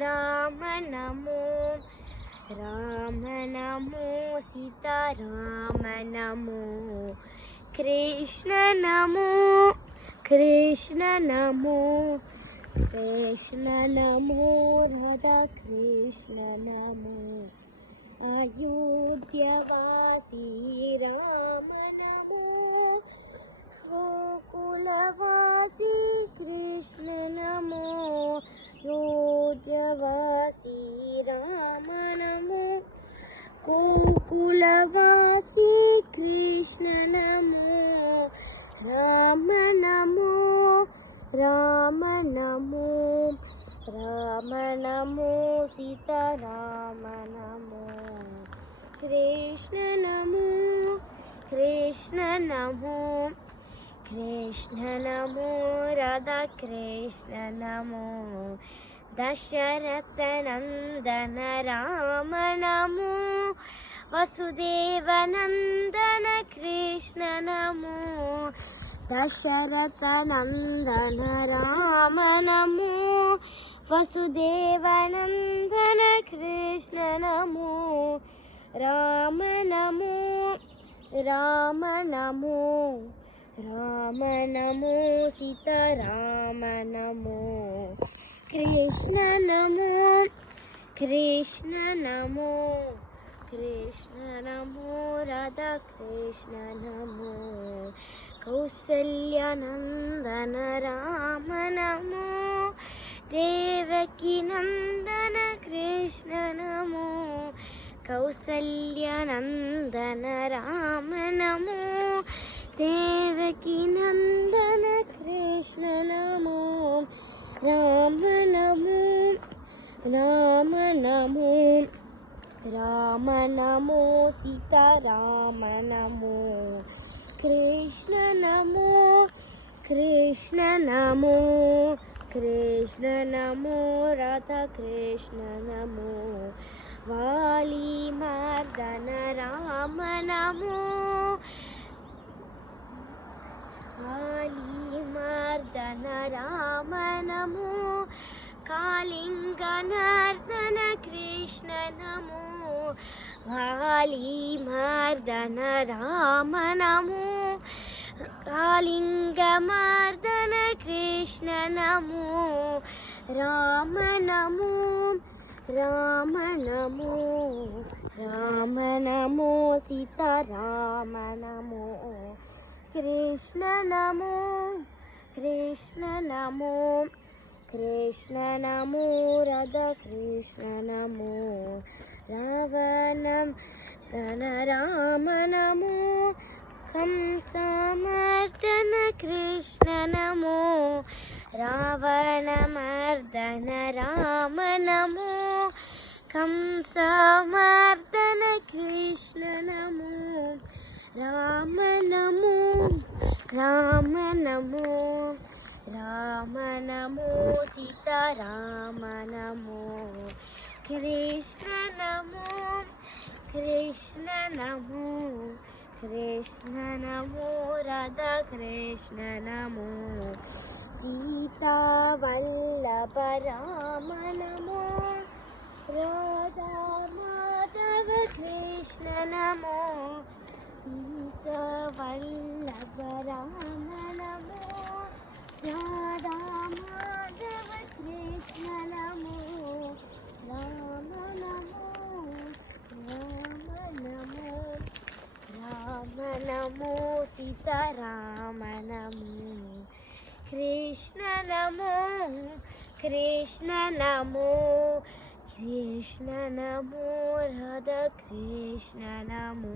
राम नमो राम नमो सीता राम नमो कृष्ण नमो कृष्ण नमो कृष्ण नमो राधा कृष्ण नमो अयोध्यावासी राम नमो गोकुलवासी कृष्ण नमो अयोध्यावासी राम नमो गोकुलवासी कृष्ण नमो राम नमो राम नमो राम नमो सीता राम नमो कृष्ण नमो कृष्ण नमो कृष्ण नमो राधा कृष्ण नमो दशरथ नंदन राम नमो वसुदेव नंदन कृष्ण नमो दशरथ नंदन राम नमो वसुदेव नंदन कृष्ण नमो राम नमो राम नमो राम नमो सीता राम नमो कृष्ण नमो कृष्ण नमो कृष्ण नमो राधा कृष्ण नमो कौसल्य नंदन राम नमो देवकी नंदन कृष्ण नमो कौसल्य नंदन राम नमो देवकी नंदन कृष्ण नमो राम नमो राम नमो राम नमो सीता राम नमो कृष्ण नमो कृष्ण नमो कृष्ण नमो राधा कृष्ण नमो वाली मर्दन राम नमो वाली मर्दन राम नमो कालिंग नर्दन कृष्ण नमो वाली मर्दन राम नमो कालिंग मर्दन कृष्ण नमो राम नमो राम नमो राम नमो सीता राम नमो कृष्ण नमो कृष्ण नमो कृष्ण नमो राधा कृष्ण नमो रावणं धन राम नमो कंसमर्दन कृष्ण नमो रावणमर्दन राम नमो कंसमर्दन कृष्ण नमो राम नमो राम नमो राम नमो सीता राम नमो कृष्ण नमो कृष्ण नमो कृष्ण नमो राधा कृष्ण नमो सीता वल्लभ राम नमो राधा माधव कृष्ण नमो सीता वल्लभ राम नमो राधा माधव कृष्ण नमो राम नमो राम नमो राम नमो सीता राम नमो कृष्ण नमो कृष्ण नमो कृष्ण नमो राधा कृष्ण नमो।